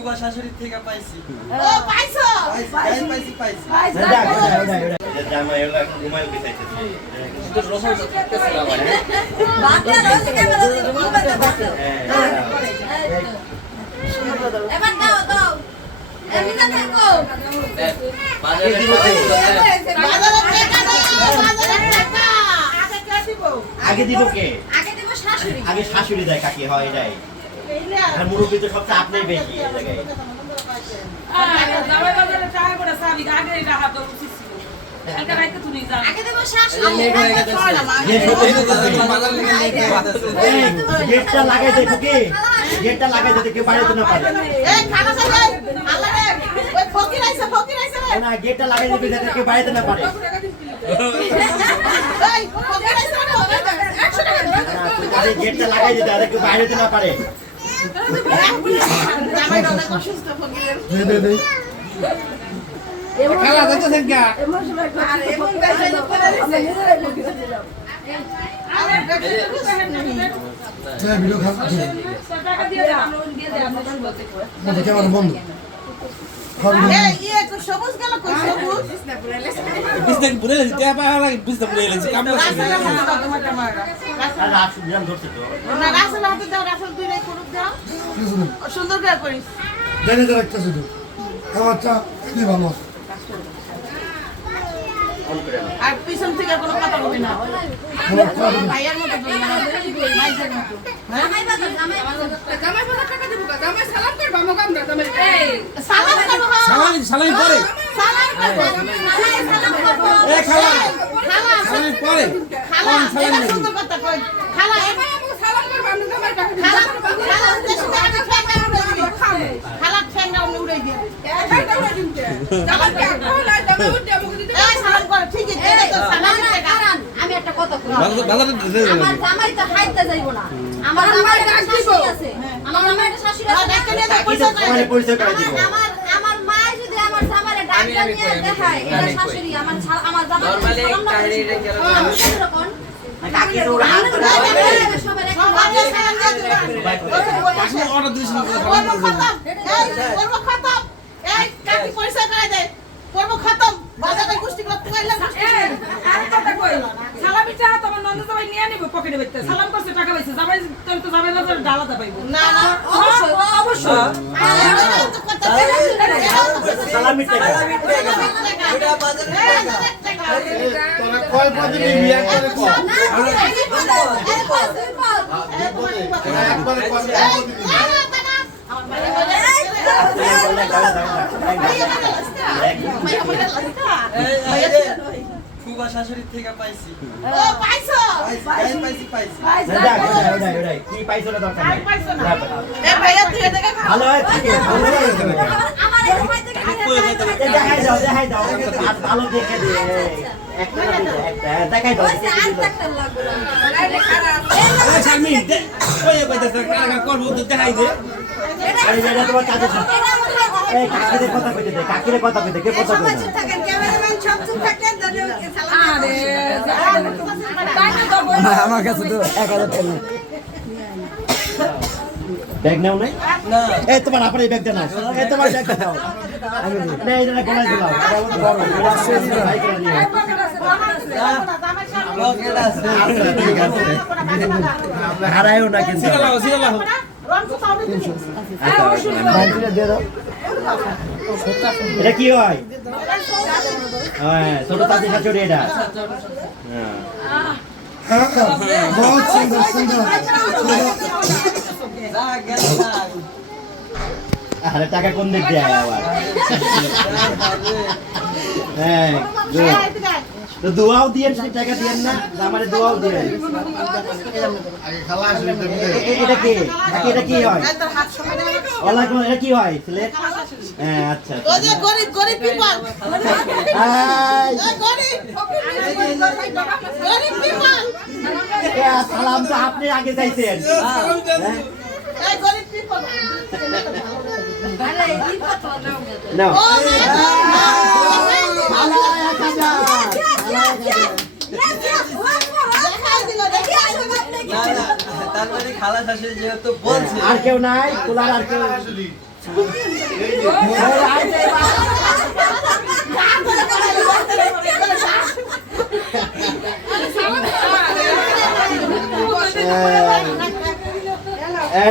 ফুবা শাশুড়ি থেকে পাইছি। ও পাইছো? পাইছি। জামাই এলা ঘুমাই গেছে। তো রসল করতেছিল আমার। বাবা রোজ ক্যামেরা দিয়ে ঘুমাতে পারছো। এবার দাও। এমনি না থাকো। বাজারে টাকা। আগে দিব কে? আগে দেব শাশুড়ি। আগে শাশুড়ি দেয় কাকি হয় এটাই। আর মুরব্বি তো সবচেয়ে আপনাই বেশি এই জায়গায়। জামাই বাজারে টাকা করে চাবি আগে এটা হাত ধরে উচিত ছিল। এটা রাইতে তুমি যাও। আগে দেব শাশুড়ি। গেটটা লাগাই দে ঢুকে। গেটটা লাগাই দে কেউ বাইরে না পারে। এই খানা খাবে। আল্লাহ রে ওই ফকির আইছে রে। না গেটটা লাগাই দিবি যাতে কেউ বাইরে না পারে। এই ফকির আইছে রে। 100 টাকা দাও। আরে গেটটা লাগাই দিতে আর কেউ বাইরে না পারে। জামাই অনেক অসুস্থ ফকিরের। দে খেলা দেখতেছেন কে? আরে এমন বেশি করে দিছে। ভিডিও খারাপ টাকা দিয়ে দাও আমরা দিয়ে দেব আমরা শুরু করতে কই। দেখে আমার বন্ধু এই একটু সবুজ গেল কই সবুজ? বিজনেস বুলে লাগছে তে পাওয়া লাগে বিজনেস বুলে লাগছে কাম আর রাত দিলাম ধরছে তো। না রাসেল হাতে দাও রাসেল দুই রে করুক দাও। সুন্দর করে করিস। জানি তো একটা শুধু আমারটা কি ভালো আর পিছন থেকে কোনো কথা বলবি না। ভাইয়ার মতো বলবি না। মাইজের মতো। জামাই বাজার টাকা দেব কা? জামাই সালাম করব আমাকে আমরা জামাই। এই সালাম করব। সালামি পরে সালাম করব। সালাম করব। এ খালা খালা সালামি পরে খালা এটা সুন্দর কথা কই। খালা এবার আমাকে সালাম করব আমরা জামাই টাকা দেব। খালা উদ্দেশ্য টাকা ঠেঙ্গা উড়াই দিবি। খালা ঠেঙ্গা উড়াই দিবি। ঠেঙ্গা উড়াই দিবি। জামাই কে কইলা জামাই উঠে আমাকে দিতে। এই সালাম কর ঠিক আছে তো সালাম কারণ আমি একটা কথা কই। বাজারে আমার জামাই তো খাইতে যাইব না। আমার জামাই শাশুড়ি আছে। আমার জামাই একটা শাশুড়ি আছে। ডাক্তার নিয়ে পরিচয় করে দিব। আমার মা যদি আমার জামাইরে ডাক্তার নিয়ে দেখায় এটা শাশুড়ি আমার জামাই নরমালি কাহিনীটা কেন কাকির ওর হাত ধরে কাকি অর্ডার দিছ না এই কাকি পয়সা করে দে করব খতম বাজারে গোষ্ঠী করতে পারলাম এই আর কথা কই। সালামিটা তোমার নন্দ জামাই নিয়ে নিব পকেটে বাইতে। সালাম করছে টাকা পাইছে। জামাই তোর তো জামাই বাজারে ডালাটা পাইবো। না অবশ্যই। সালামি টাকা। এটা বাজারে তোরা কয় পদিন বিয়া করে কো একবারে কয় ফুবা শাশুড়ি থেকে পাইছি। ও পাইছো পাইছি। কি পাইছো না দরকার নাই। এ ভাইয়া তুই এদিকে খা ভালো হয় ঠিক আছে ভালো হয় আমার এই ভাই থেকে দেখাই দাও হাত ভালো দেখে দে একটা দেখাই দাও আর ডাক্তার লাগবে না আরে খারাপ এ শামিন দে কই কইতাছ কাকা করব তো দেখাই দে। আরে এটা তোমার কাজ আছে এই কাকিরে কথা কইতে দে কে কথা কই থাকেন ক্যামেরাম্যান সব চুপ থাকেন দাদু সালাম আরে তাই না তো বল। আমার কাছে তো 1000 টাকা ব্যাগ নাও নাই না এই তোমার আপনার এই ব্যাগটা নাও এই তোমার ব্যাগটা দাও আমি না এই জন্য কোলাই দিলাম এটা বড় এটা সে দিলাম ভাই করে নিয়ে পকেট আছে। আচ্ছা ঠিক আছে হারায়ও না কিন্তু সিগালাও বান্টিটা দিয়ে দাও এটা কি হয় হ্যাঁ ছোট তাঁতি শাশুড়ি এটা হ্যাঁ বহুত সুন্দর যা গেল না আরে টাকা কোন দিক দিয়ে আবার হ্যাঁ তো দোয়াও দিয়েন সেই টাকা দিয়েন না আমারে দোয়াও দিয়েন আগে খালা আসলে এটা কি হয় তোর হাত সময় দে ওয়ালাইকুম এটা কি হয় ছেলে হ্যাঁ আচ্ছা ও যে গরিব পিপল এই গরিব পিপল সালাম তো আপনি আগে চাইছেন এই গরিব পিপল আরে এই কথা নাও ও ভালো 1000 না তার মানে খালা শাশুড়ি যেহেতু বলছে আর কেউ নাই তোলার আর কেউ এই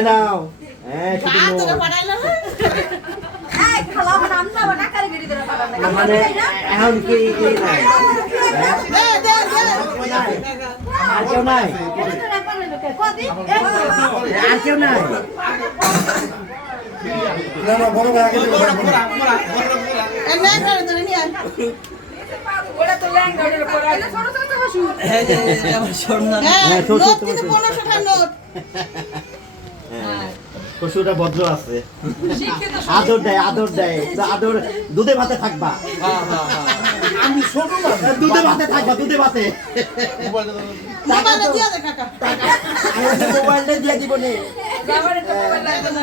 নাও শুধু তোকে নোট। পাঠাইলো না? মানে এখন কি নাই দে, দে, দে। আর কেউ নাই আর কেউ নাই না না বড় ভাই আগে দিবে মোরা মোরা মোরা মোরা এ নে করে ধরে নিয়ে আয়। ওটা তো ল্যাংড়া ওটার উপর আছে। এই যে আমার শোনা হ্যাঁ, হ্যাঁ, ছোট, নোট ছোট, কিন্তু ছোট। 1500 টাকার নোট। পশুটা ভদ্র আছে শিক্ষিত আদর দেয় তো আদর দুধে ভাতে থাকবা আমি ছোট না দুধে ভাতে থাকবা দুধে ভাতে মোবাইলে দিয়ে দে কাকা। মোবাইলটা দিয়ে দিব নে যাবার একটা মোবাইল লাগবে না।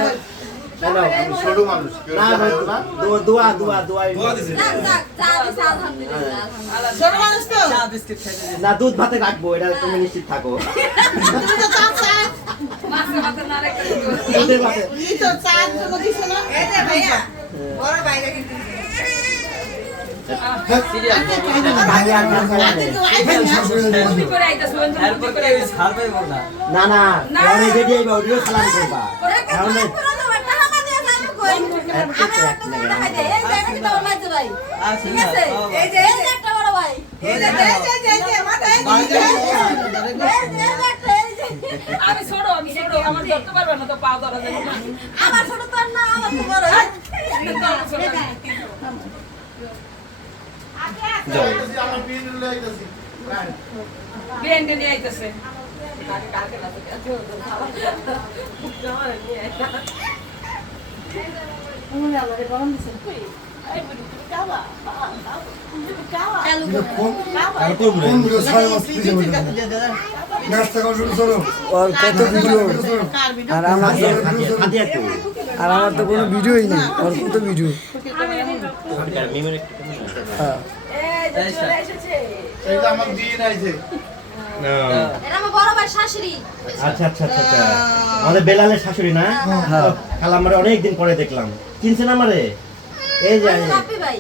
ছোট মানুষ কেউ না না দোয়া দোয়া দিছে ছোট মানুষ তো? চা বিস্কিট খাইতে না দুধ ভাতে রাখবো এটা তুমি নিশ্চিত থাকো তুমি তো চা চা। মাছে ভাতে না রেখে দিও। দুধে ভাতে ই তো চার জন্য দিছে না? ভাগে আর না খাওয়া নেই। কিন্তু আইবেন না। তুমি করে আইতাছো বন্ধু এরপর করে ছাড় পাইবো না না না পরে যদি আইবা ওডিও সালাম করবা এখন আছে না আমি ছোট আমার ধরতে পারবে না তো পাও ধরা যাবে না। আমার ছোট তো আর না আমার তো বড় আমার বিয়ে নিয়ে আইতাছি বিয়েন্ডে নিয়ে আইতাছে। কোন আর করব না কোন ভিডিও ছয় মাস থেকে বলে নাস্তা করা শুরু করো ওর কত ভিডিও কার ভিডিও? আর আমার হাতিয়া তো আর আমার তো কোনো ভিডিওই নেই ওর কত ভিডিও হ্যাঁ এইটা আমার বিয়ে নাইছে এটা আমার বড় ভাই শাশুড়ি আচ্ছা আমাদের বেলালের শাশুড়ি না হ্যাঁ খালা আমারে অনেকদিন পরে দেখলাম চিনছেন আমারে এই যে বাপি ভাই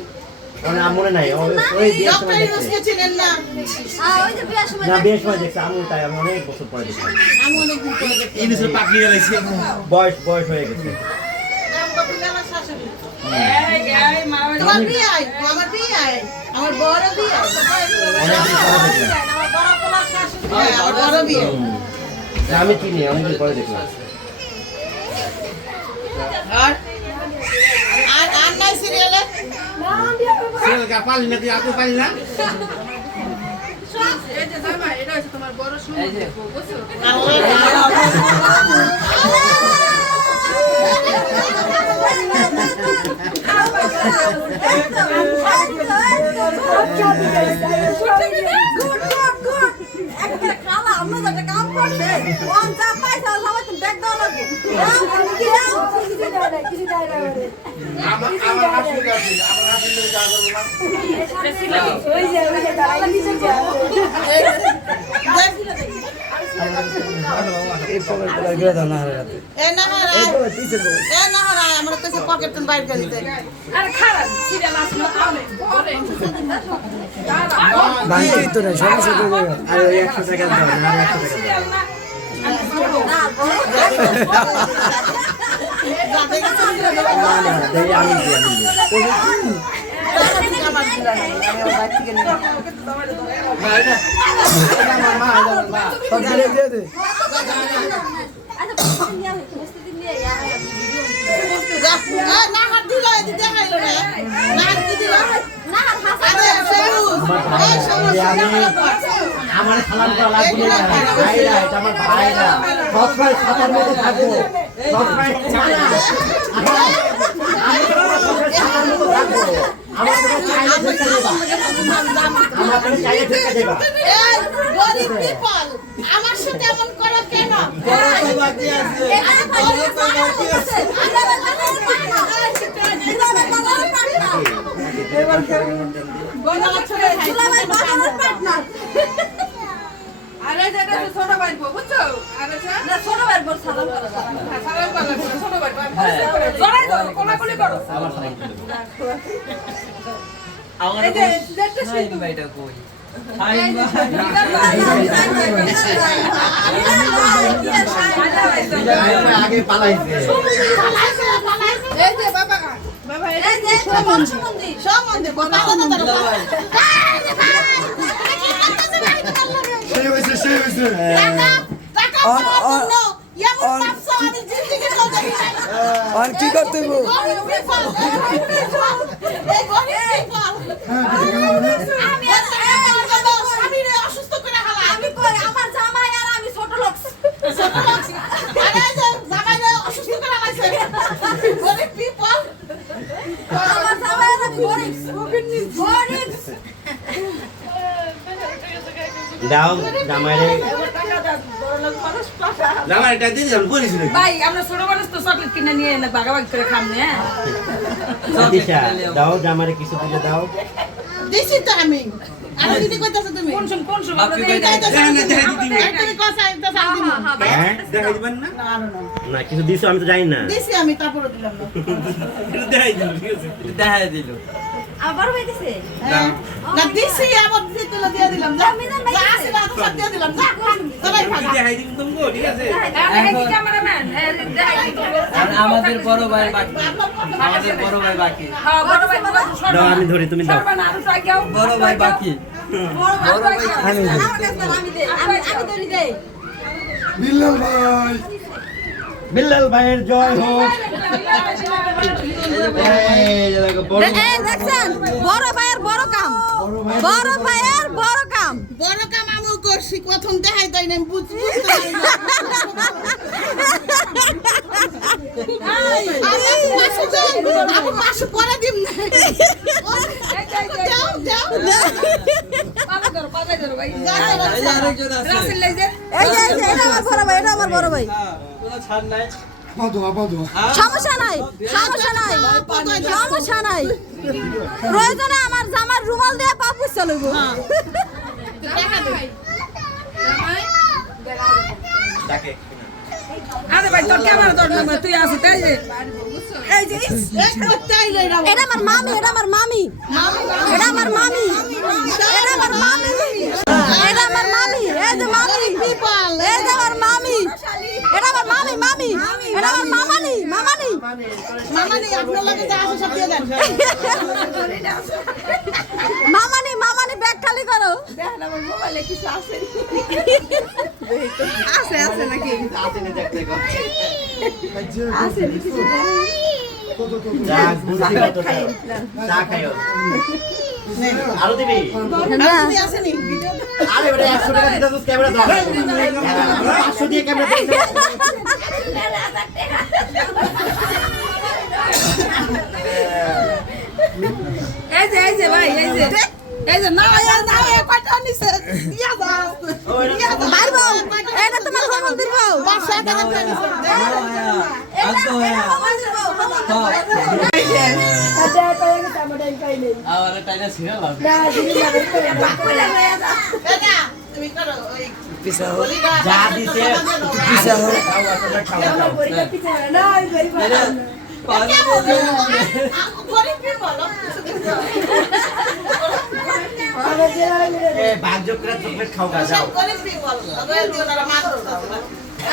মনে নাই ওই বিয়ের ডক্টর সময় দেখছে ইউনুসকে চিনেন না? ওই যে বিয়ার সময় না বিয়ের সময় দেখছে আমি তাই আমি অনেক বছর পরে দেখলাম আমি অনেকদিন পরে দেখি। ইনিসে পাকড়ি গেলাইছে বয়স হয়ে গেছে নাম কপিল আমার শাশুড়ি। এই মা তোমার বিয়ে আয়, আমার বিয়ে আয়, আমার বড় বিয়ে আয়। অনেকদিন পরে দেখলাম আমার বড় পোলার শাশুড়ি আয়, আমার বড় বিয়ে। আমি চিনি অনেকদিন পরে দেখলাম আর আর নাই সিরিয়ালে? সেল কা পালি না তুই আপু পালি না খালা আমরা যেটা কাম করছে ওন যা পাইছে সবাই তুমি ব্যাগ দাও লাগবে কিছু দেয় না আমার শাশুড়ি আছে আমার শাশুড়ি যা করব না ওই যে দাঁড়াই নিচে এই পকেট পকেট করে দাও না হারাতে এ না হারা, এই পকেট পিছে পকেট এ না হারা, আমার কাছে পকেট তুমি বাইর করে দিতে। আর খারাপ সিরিয়াল আসলো আলে পরে বাংলাদেশ তো নাই সমস্যা তো জায়গা আর ওই 100 টাকা দাও না আর 100 টাকা দাও সিরিয়াল না না বড় যাতে গেছে দিয়ে দেবো। না দেই আমি দিই আমার দিলা নাই, আমি আমার বাইর থেকে নিলাম। সব দিলে দিয়ে দে আচ্ছা নিয়ে আসো বস্তি নিয়ে যা, এ না হাত দিলা, এদি দেখাইলো না। না হাত কি দিলা? না হাসা আরে সবুজ, এই সবুজ, আমার সালাম করা লাগবে না ভাইরা এটা আমার ভাইরা সবসময় সাথের মধ্যে থাকবো সবসময় আমি সবসময় সাথের মধ্যে থাকবো আমার কোনো চাইলে ঠেকে দেবা আমার কোনো চাইলে ঠেকে দেবা এই গরিব পিপল, আমার সাথে এমন করো কেন? গলা ছড়ে খাই। ছোট ভাই বড় সালাম করো সালাম করো ছোট ভাই জড়াই ধরো, কোলাকুলি করো। এই যে দেখতে শুধু আগে পালাইছে এই যে বাবা বাবা এই যে সম্বন্ধী সম্বন্ধে কথা কথা সেই হয়েছে টাকা পাওয়ার জন্য এমন পাপসা আমি জিন্দেগি চলতে দিই আর কি করতে গো এই গরিব আমি স্বামীরে অসুস্থ করে হালা আমি কই আমার জামাই আর আমি ছোট লোক আরে যে জামাইরে অসুস্থ করে হালাইছে গরিব পিপল আমার জামাই আর আমি গরিব গরিব দাও জামাইরে জামাই এটা দিন যান করিস না ভাই, আমরা ছোট মানুষ তো চকলেট কিনে নিয়ে এনে ভাগাভাগি করে খাম না, হ্যাঁ? দিশা দাও জামাইরে কিছু দিলে দাও দিছি তো আমি আর দিদি কইতাছ তুমি কোন সময় আমরা আপনি দেখি কইতাছেন, যাই না, দেখা দিবি। তুমি কথা এটা সাল দিন হ্যাঁ দেখাই দিবেন না না কিছু দিছো আমি তো জানি না দিছি আমি তারপরে দিলাম না এটা দেখাই দিল ঠিক আছে আবার হইতেছে না দিছি আবার দিছি তুলে দিয়ে দিলাম যা যা আছে না তো সব দিয়ে দিলাম যা সবাই ভাগা দেখাই দিন তুমি ঠিক আছে এই যে ক্যামেরাম্যান, আমাদের বড় ভাই বাকি আমাদের বড় ভাই বাকি হ্যাঁ, বড় ভাই বড় দাও আমি ধরি তুমি দাও সরবানা আর টাকাও বড় ভাই বাকি বড় ভাই আমি দেই আমি দড়ি দেই বিল্লাল ভাই বিল্লাল ভাইয়ের জয় হোক এই যে দেখো বড় এই দেখছেন বড় ভাইয়ের বড় কাম বড় ভাইয়ের বড় কাম বড় কাম আমি করছি প্রথম দেখাই তাই না বুঝতে আমি মাসে পরে দিম না যাও যাও পাতা ধরো ভাই। এই যে আরেকজন আছে রাসেল লাই যে এই যে এটা আমার বড় ভাই এটা আমার বড় ভাই কোনো ছাড় নাই আপাদো সমস্যা নাই সমস্যা নাই সমস্যা নাই প্রয়োজনে আমার জামার রুমাল দিয়ে পা পুছে লইব ডাকে আরে ভাই তোর ক্যামেরা ধর না, তুই আসিস তাই যে এই যে এটা আমার মামি এটা আমার মামি এটা আমার মামি এটা আমার মামি এটা আমার মামি এই যে মামি এই যে আমার মামি এটা আমার মামি মামি এটা আমার মামানি মামানি মামানি আপনার লাগে যা আছে সব দিয়ে দেন মামানি মামানি ব্যাগ খালি করো দেখেন আমার মোবাইলে কিছু আছে আছে আছে নাকি আসেনি দেখতে গো আছে কিছু যা বুঝি কত চা খাইও আরো দিবি তুমি আসেনি আরে ওটা 100 টাকা দিতে তো ক্যামেরা দাও 500 দিয়ে ক্যামেরা দিতে এই যে ভাই এই যে না কয়টা নিছে দিয়া দাও দিয়া দাও মারবো এটা তোমার কবল দিব 500 টাকা দিয়ে নিছে আসো আর টাইনা সিরিয়াল দাদা তুমি করো ওই পিছা যা দিতে পিছা হোক গরিব বলো এ ভাগ্য করে চকলেট খাও গা যাও গরিব বলো আগে দিও না মার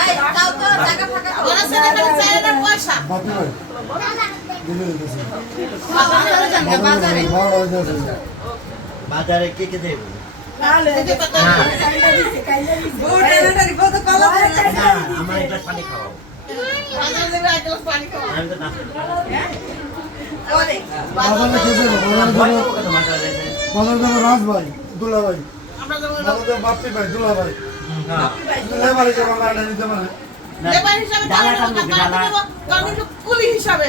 এই দাও তো টাকা ফাকা ওরা সেটা করে চাইলে না পয়সা বাপি ভাই দিলে দিতেছে বাজারে বাজারে কে কে দেব দিতে পারতো না আমার এক গ্লাস পানি খাওয়াও বাজারে দেবে এক গ্লাস পানি খাও আমি তো না ওরে বাজারে খেতে বাজার দেবো রাজ ভাই দুলা ভাই আমরা যেমন বাজার দেবো বাপি ভাই দুলা ভাই লেবারে যে বাংলা আটা নিতে পারে লেবার হিসাবে কারণ কুলি হিসাবে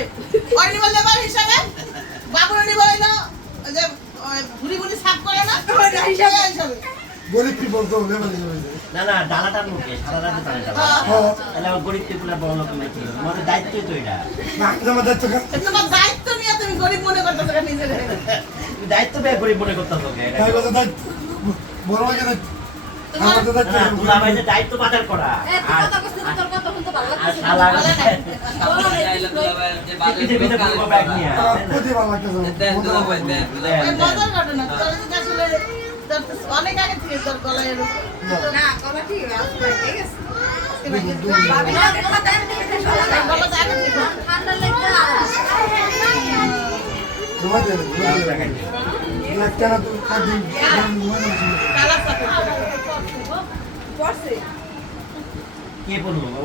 ওর নিব লেবার হিসাবে বাবুর নিব হইলো যে ভুড়ি ভুড়ি সাফ করে না হিসাবে গরিব কি বলতো লেবার হিসেবে না না ডালাটার মুখে সারা রাতে পানি খাও হ্যাঁ তাহলে আমার গরিব ত্রিপুরা বড় লোক নাকি আমাদের দায়িত্বই তো এটা আমার দায়িত্ব তোমার দায়িত্ব নিয়ে তুমি গরিব মনে করতেছো নিজের তুমি দায়িত্ব পেয়ে গরিব মনে করতে হবে তাই কথা দায়িত্ব বড় ভাইকে দায়িত্ব আমার তো দেখতে না, দুলাভাই যে দায়িত্ব পাচার করা আর শালা পিঠে পিঠে বলবো ব্যাগ নিয়ে প্রতি ভালো লাগতেছে মজার ঘটনা তোর যদি আসলে তোর তো অনেক আগে থেকে তোর গলায় এরকম না গলা ঠিক আছে ঠিক আছে গলাটা আগে থেকে ঠান্ডা লাগবে তোমার দেন লাগতে না তো কাদিন কালা সাথে পড়ছে কে বলবো